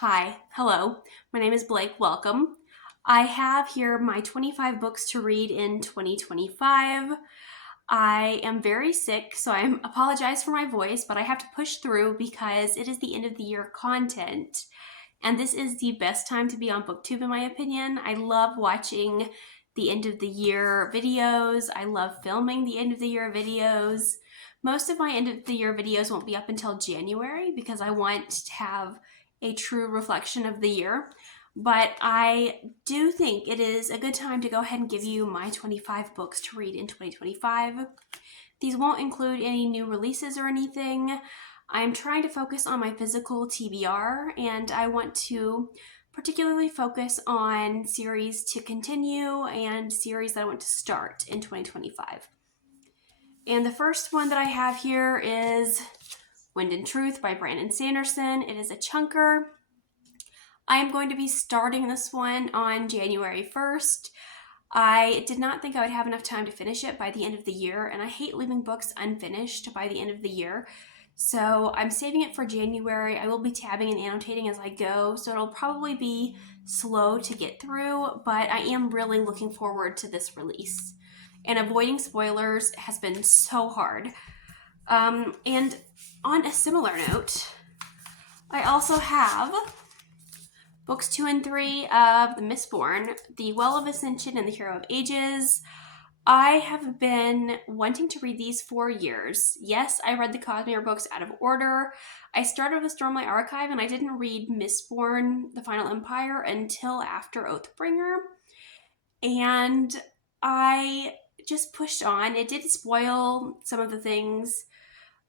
Hi, hello. My name is Blake. Welcome. I have here my 25 books to read in 2025. I am very sick, so I apologize for my voice, but I have to push through because it is the end of the year content. And this is the best time to be on BookTube, in my opinion. I love watching the end of the year videos. I love filming the end of the year videos. Most of my end of the year videos won't be up until January because I want to have a true reflection of the year. But I do think it is a good time to go ahead and give you my 25 books to read in 2025. These won't include any new releases or anything. I'm trying to focus on my physical TBR, and I want to particularly focus on series to continue and series that I want to start in 2025. And the first one that I have here is Wind and Truth by Brandon Sanderson. It is a chunker. I am going to be starting this one on January 1st. I did not think I would have enough time to finish it by the end of the year, and I hate leaving books unfinished by the end of the year. So I'm saving it for January. I will be tabbing and annotating as I go, so it'll probably be slow to get through, but I am really looking forward to this release. And avoiding spoilers has been so hard. And on a similar note, I also have books 2 and 3 of The Mistborn, The Well of Ascension, and The Hero of Ages. I have been wanting to read these for years. Yes, I read the Cosmere books out of order. I started with Stormlight Archive, and I didn't read Mistborn, The Final Empire, until after Oathbringer. And I just pushed on. It did spoil some of the things,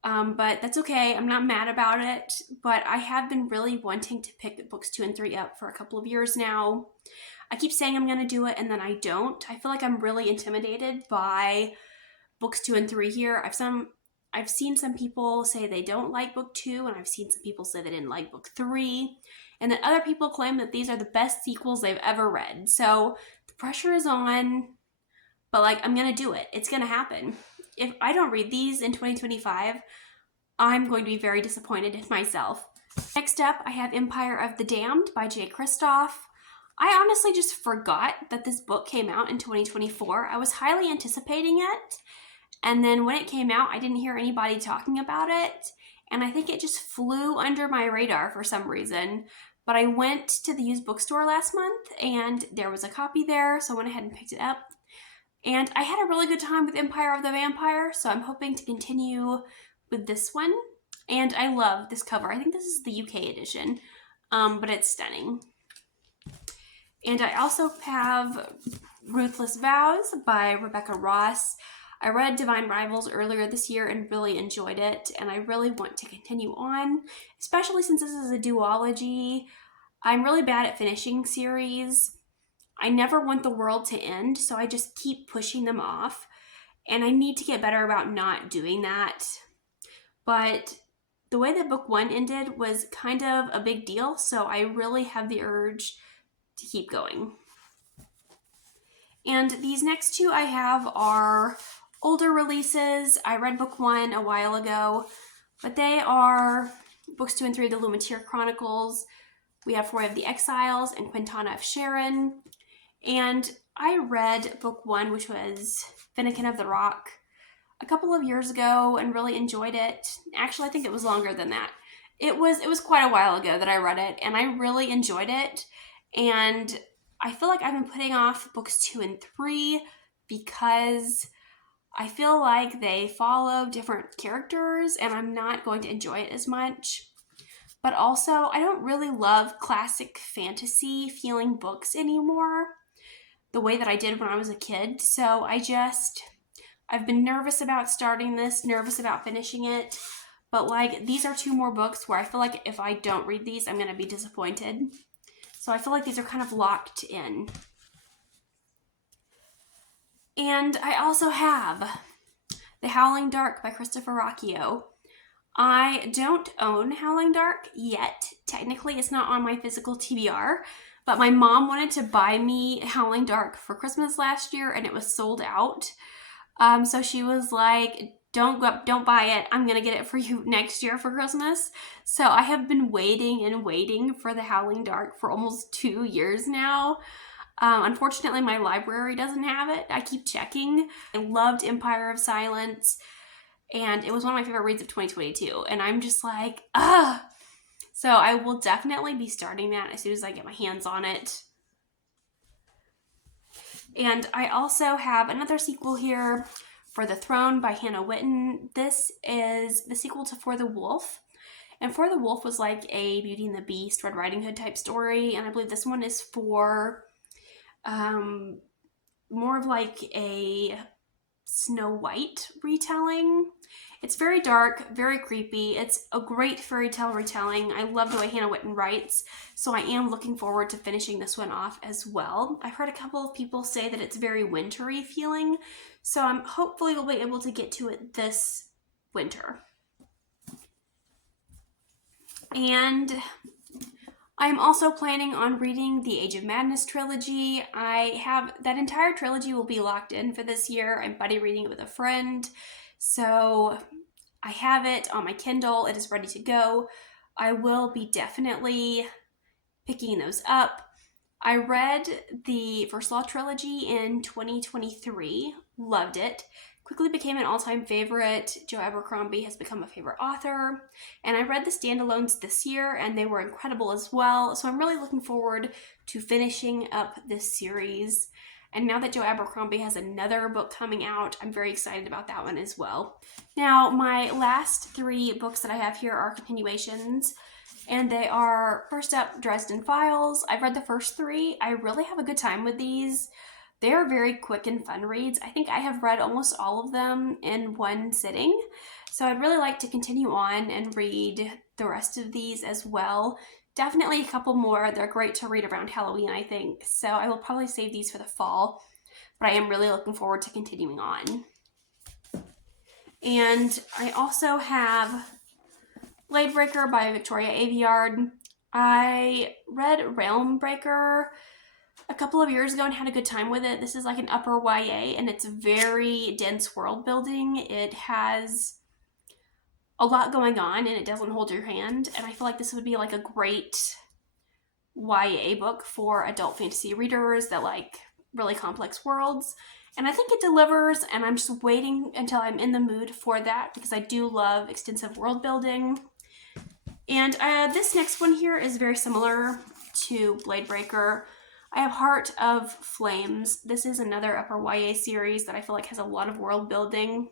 but that's okay. I'm not mad about it. But I have been really wanting to pick books 2 and 3 up for a couple of years now. I keep saying I'm going to do it and then I don't. I feel like I'm really intimidated by books 2 and 3 here. I've seen some people say they don't like book 2, and I've seen some people say they didn't like book 3, and then other people claim that these are the best sequels they've ever read. So the pressure is on, but I'm going to do it. It's going to happen. If I don't read these in 2025, I'm going to be very disappointed in myself. Next up, I have Empire of the Damned by Jay Kristoff. I honestly just forgot that this book came out in 2024. I was highly anticipating it, and then when it came out, I didn't hear anybody talking about it, and I think it just flew under my radar for some reason. But I went to the used bookstore last month, and there was a copy there, so I went ahead and picked it up. And I had a really good time with Empire of the Vampire, so I'm hoping to continue with this one. And I love this cover. I think this is the UK edition, but it's stunning. And I also have Ruthless Vows by Rebecca Ross. I read Divine Rivals earlier this year and really enjoyed it, and I really want to continue on, especially since this is a duology. I'm really bad at finishing series. I never want the world to end, so I just keep pushing them off, and I need to get better about not doing that. But the way that book 1 ended was kind of a big deal, so I really have the urge to keep going. And these next two I have are older releases. I read book 1 a while ago, but they are books 2 and 3 of the Lumateer Chronicles. We have Foy of the Exiles and Quintana of Sharon. And I read book 1, which was Finnegan of the Rock, a couple of years ago and really enjoyed it. Actually, I think it was longer than that. It was quite a while ago that I read it, and I really enjoyed it. And I feel like I've been putting off books 2 and 3 because I feel like they follow different characters, and I'm not going to enjoy it as much. But also, I don't really love classic fantasy feeling books anymore the way that I did when I was a kid. So I've been nervous about starting this, nervous about finishing it. But these are 2 more books where I feel like if I don't read these, I'm going to be disappointed. So I feel like these are kind of locked in. And I also have The Howling Dark by Christopher Ruocchio. I don't own Howling Dark yet. Technically, it's not on my physical TBR, but my mom wanted to buy me Howling Dark for Christmas last year, and it was sold out. So she was like, don't buy it. I'm gonna get it for you next year for Christmas. So I have been waiting and waiting for The Howling Dark for almost 2 years now. Unfortunately, my library doesn't have it. I keep checking. I loved Empire of Silence, and it was one of my favorite reads of 2022. And I'm just like, ugh. So I will definitely be starting that as soon as I get my hands on it. And I also have another sequel here, For the Throne by Hannah Witten. This is the sequel to For the Wolf. And For the Wolf was like a Beauty and the Beast, Red Riding Hood type story. And I believe this one is for more of like a Snow White retelling. It's very dark, very creepy. It's a great fairy tale retelling. I love the way Hannah Witten writes, so I am looking forward to finishing this one off as well. I've heard a couple of people say that it's very wintry feeling, so I'm hopefully we'll be able to get to it this winter. And I'm also planning on reading the Age of Madness trilogy. I have that entire trilogy will be locked in for this year. I'm buddy reading it with a friend. So I have it on my Kindle. It is ready to go. I will be definitely picking those up. I read the First Law trilogy in 2023. Loved it. Quickly became an all-time favorite. Joe Abercrombie has become a favorite author. And I read the standalones this year, and they were incredible as well. So I'm really looking forward to finishing up this series. And now that Joe Abercrombie has another book coming out, I'm very excited about that one as well. Now, my last 3 books that I have here are continuations. And they are, first up, Dresden Files. I've read the first 3. I really have a good time with these. They are very quick and fun reads. I think I have read almost all of them in one sitting. So I'd really like to continue on and read the rest of these as well. Definitely a couple more. They're great to read around Halloween, I think. So I will probably save these for the fall. But I am really looking forward to continuing on. And I also have Bladebreaker by Victoria Aveyard. I read Realm Breaker a couple of years ago and had a good time with it. This is like an upper YA, and it's very dense world building. It has a lot going on, and it doesn't hold your hand. And I feel like this would be like a great YA book for adult fantasy readers that like really complex worlds. And I think it delivers, and I'm just waiting until I'm in the mood for that because I do love extensive world building. And this next one here is very similar to Bladebreaker. I have Heart of Flames. This is another upper YA series that I feel like has a lot of world building.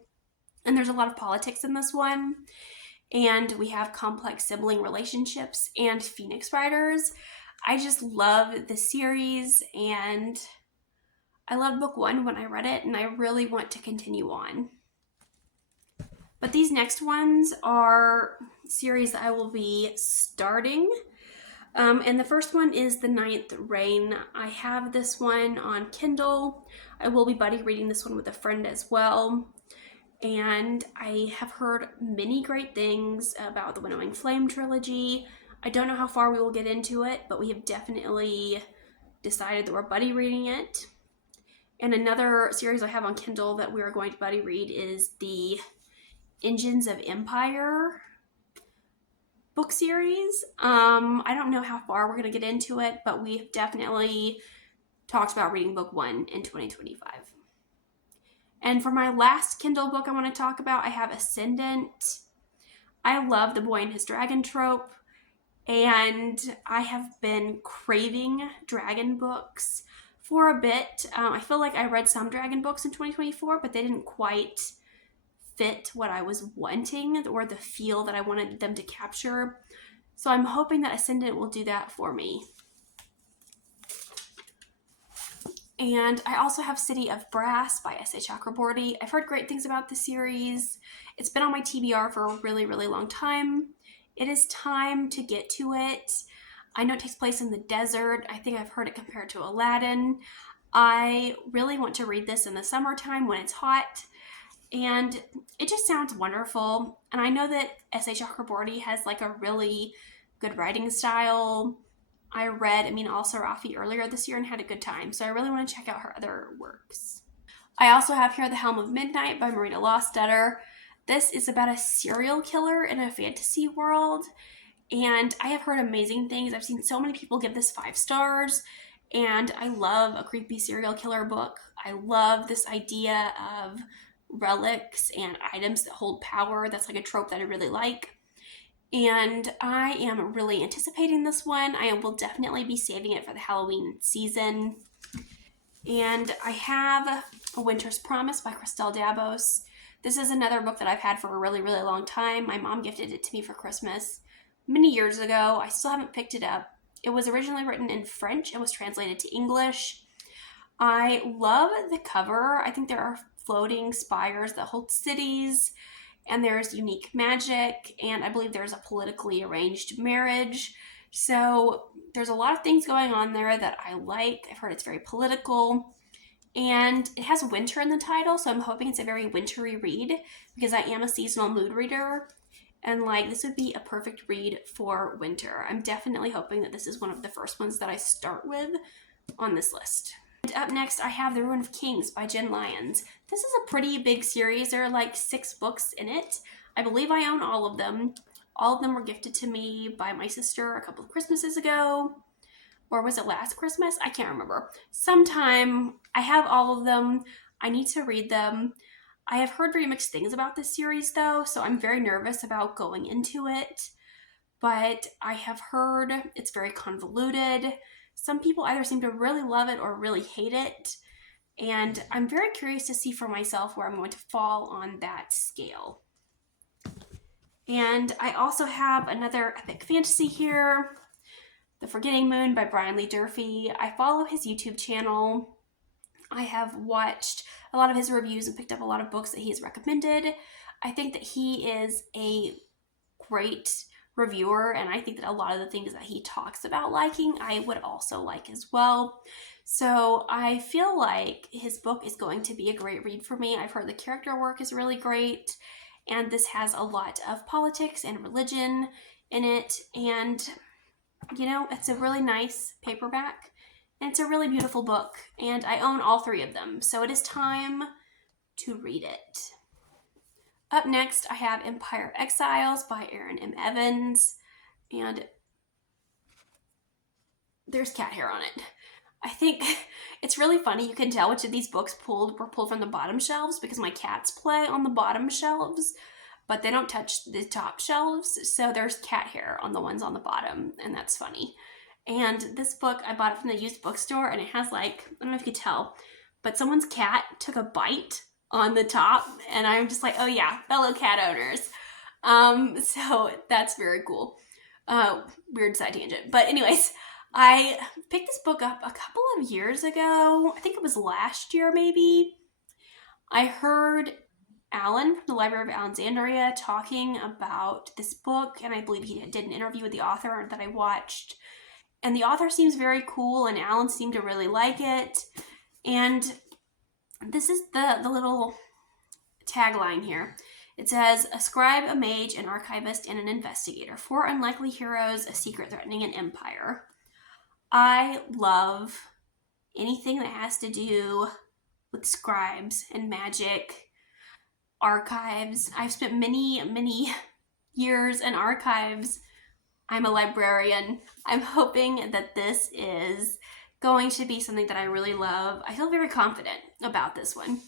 And there's a lot of politics in this one. And we have complex sibling relationships and Phoenix Riders. I just love the series, and I loved book 1 when I read it, and I really want to continue on. But these next ones are series that I will be starting. And the first one is The Ninth Reign. I have this one on Kindle. I will be buddy reading this one with a friend as well. And I have heard many great things about the Winnowing Flame trilogy. I don't know how far we will get into it, but we have definitely decided that we're buddy reading it. And another series I have on Kindle that we are going to buddy read is the Engines of Empire book series. I don't know how far we're going to get into it, but we've definitely talked about reading book 1 in 2025. And for my last Kindle book I want to talk about, I have Ascendant. I love the boy and his dragon trope, and I have been craving dragon books for a bit. I feel like I read some dragon books in 2024, but they didn't quite fit what I was wanting or the feel that I wanted them to capture. So I'm hoping that Ascendant will do that for me. And I also have City of Brass by S.A. Chakraborty. I've heard great things about the series. It's been on my TBR for a really, really long time. It is time to get to it. I know it takes place in the desert. I think I've heard it compared to Aladdin. I really want to read this in the summertime when it's hot. And it just sounds wonderful. And I know that S.A. Chakraborty has like a really good writing style. I read Amin Al-Sarafi earlier this year and had a good time. So I really want to check out her other works. I also have here The Helm of Midnight by Marina Lostetter. This is about a serial killer in a fantasy world, and I have heard amazing things. I've seen so many people give this 5 stars, and I love a creepy serial killer book. I love this idea of relics and items that hold power. That's like a trope that I really like. And I am really anticipating this one. I will definitely be saving it for the Halloween season. And I have A Winter's Promise by Christelle Dabos. This is another book that I've had for a really, really long time. My mom gifted it to me for Christmas many years ago. I still haven't picked it up. It was originally written in French and was translated to English. I love the cover. I think there are floating spires that hold cities, and there's unique magic, and I believe there's a politically arranged marriage. So there's a lot of things going on there that I like. I've heard it's very political, and it has winter in the title, so I'm hoping it's a very wintry read because I am a seasonal mood reader, and like this would be a perfect read for winter. I'm definitely hoping that this is one of the first ones that I start with on this list. And up next, I have The Ruin of Kings by Jen Lyons. This is a pretty big series. There are like 6 books in it. I believe I own all of them. All of them were gifted to me by my sister a couple of Christmases ago. Or was it last Christmas? I can't remember. Sometime. I have all of them. I need to read them. I have heard very mixed things about this series though, so I'm very nervous about going into it. But I have heard it's very convoluted. Some people either seem to really love it or really hate it. And I'm very curious to see for myself where I'm going to fall on that scale. And I also have another epic fantasy here, The Forgetting Moon by Brian Lee Durfee. I follow his YouTube channel. I have watched a lot of his reviews and picked up a lot of books that he has recommended. I think that he is a great reviewer, and I think that a lot of the things that he talks about liking, I would also like as well. So I feel like his book is going to be a great read for me. I've heard the character work is really great, and this has a lot of politics and religion in it, and you know, it's a really nice paperback, and it's a really beautiful book, and I own all 3 of them, so it is time to read it. Up next, I have Empire Exiles by Erin M. Evans, and there's cat hair on it. I think it's really funny. You can tell which of these books were pulled from the bottom shelves because my cats play on the bottom shelves, but they don't touch the top shelves, so there's cat hair on the ones on the bottom, and that's funny. And this book, I bought it from the used bookstore, and it has like, I don't know if you could tell, but someone's cat took a bite on the top, and I'm just like, oh yeah, fellow cat owners. So that's very cool. Weird side tangent. But anyways, I picked this book up a couple of years ago. I think it was last year maybe. I heard Alan from the Library of Alexandria talking about this book, and I believe he did an interview with the author that I watched. And the author seems very cool, and Alan seemed to really like it. And this is the little tagline here. It says, a scribe, a mage, an archivist, and an investigator. 4 unlikely heroes, a secret threatening an empire. I love anything that has to do with scribes and magic, archives. I've spent many, many years in archives. I'm a librarian. I'm hoping that this is going to be something that I really love. I feel very confident about this one.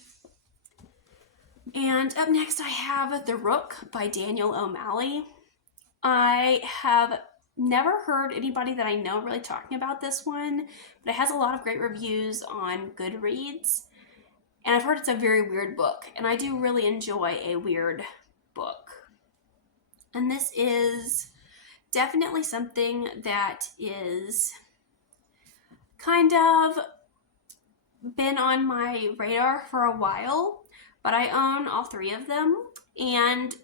And up next I have The Rook by Daniel O'Malley. I have never heard anybody that I know really talking about this one, but it has a lot of great reviews on Goodreads. And I've heard it's a very weird book, and I do really enjoy a weird book. And this is definitely something that is kind of been on my radar for a while, but I own all 3 of them, and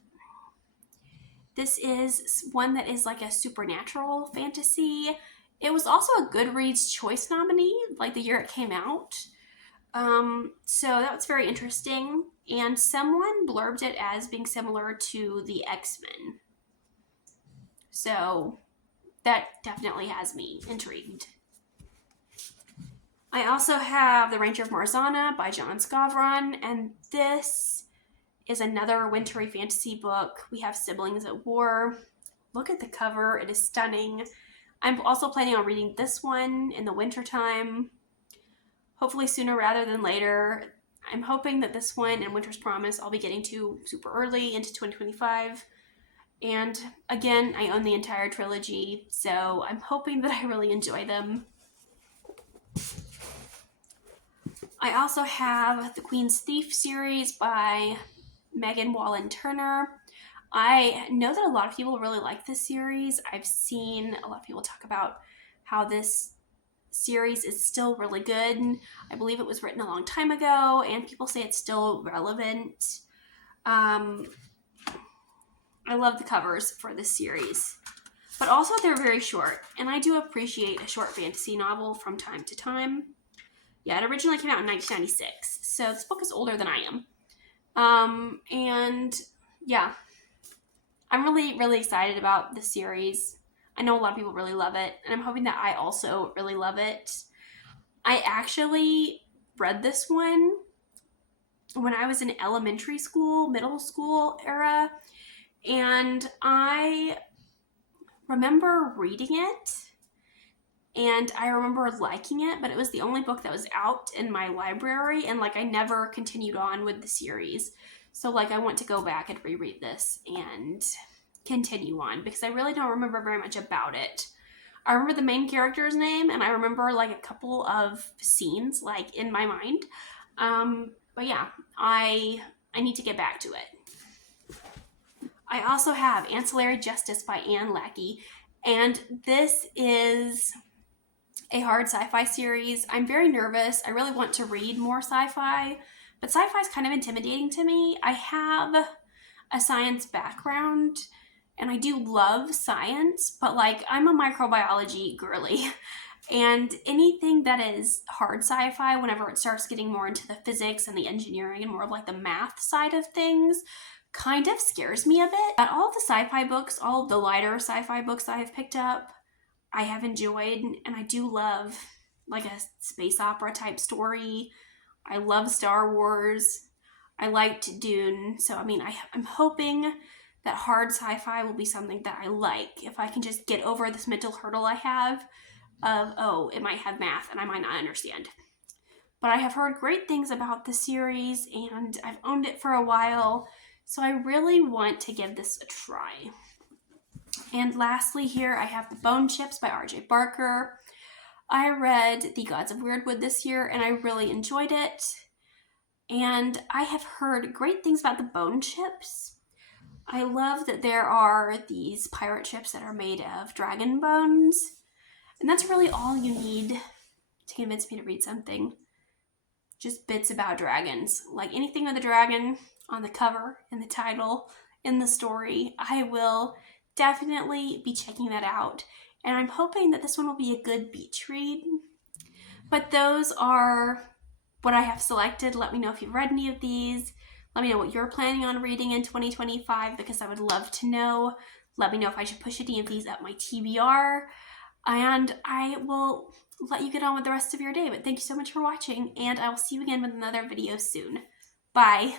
this is one that is like a supernatural fantasy. It was also a Goodreads Choice nominee, like the year it came out. So that was very interesting, and someone blurbed it as being similar to the X-Men. So that definitely has me intrigued. I also have The Ranger of Marzana by John Scavron, and this is another wintry fantasy book. We have Siblings at War. Look at the cover, it is stunning. I'm also planning on reading this one in the wintertime, hopefully sooner rather than later. I'm hoping that this one and Winter's Promise I'll be getting to super early into 2025. And again, I own the entire trilogy, so I'm hoping that I really enjoy them. I also have the Queen's Thief series by Megan Wallen Turner. I know that a lot of people really like this series. I've seen a lot of people talk about how this series is still really good. I believe it was written a long time ago, and people say it's still relevant. I love the covers for this series. But also they're very short, and I do appreciate a short fantasy novel from time to time. Yeah, it originally came out in 1996, so this book is older than I am. And yeah, I'm really, really excited about this series. I know a lot of people really love it, and I'm hoping that I also really love it. I actually read this one when I was in elementary school, middle school era, and I remember reading it, and I remember liking it, but it was the only book that was out in my library, and like I never continued on with the series. So like I want to go back and reread this and continue on because I really don't remember very much about it. I remember the main character's name, and I remember like a couple of scenes like in my mind. But yeah, I need to get back to it. I also have Ancillary Justice by Ann Leckie, and this is a hard sci-fi series. I'm very nervous. I really want to read more sci-fi, but sci-fi is kind of intimidating to me. I have a science background, and I do love science, but like I'm a microbiology girly. And anything that is hard sci-fi, whenever it starts getting more into the physics and the engineering and more of like the math side of things, kind of scares me a bit. But all of the sci-fi books, all of the lighter sci-fi books I have picked up, I have enjoyed, and I do love like a space opera type story. I love Star Wars. I liked Dune. So, I mean, I'm hoping that hard sci-fi will be something that I like. If I can just get over this mental hurdle I have of, oh, it might have math and I might not understand. But I have heard great things about the series, and I've owned it for a while. So I really want to give this a try. And lastly here, I have The Bone Chips by R.J. Barker. I read The Gods of Weirdwood this year, and I really enjoyed it. And I have heard great things about the bone chips. I love that there are these pirate ships that are made of dragon bones. And that's really all you need to convince me to read something. Just bits about dragons. Like anything with a dragon on the cover, in the title, in the story, I will definitely be checking that out. And I'm hoping that this one will be a good beach read. But those are what I have selected. Let me know if you've read any of these. Let me know what you're planning on reading in 2025 because I would love to know. Let me know if I should push any of these up my TBR. And I will let you get on with the rest of your day. But thank you so much for watching, and I will see you again with another video soon. Bye.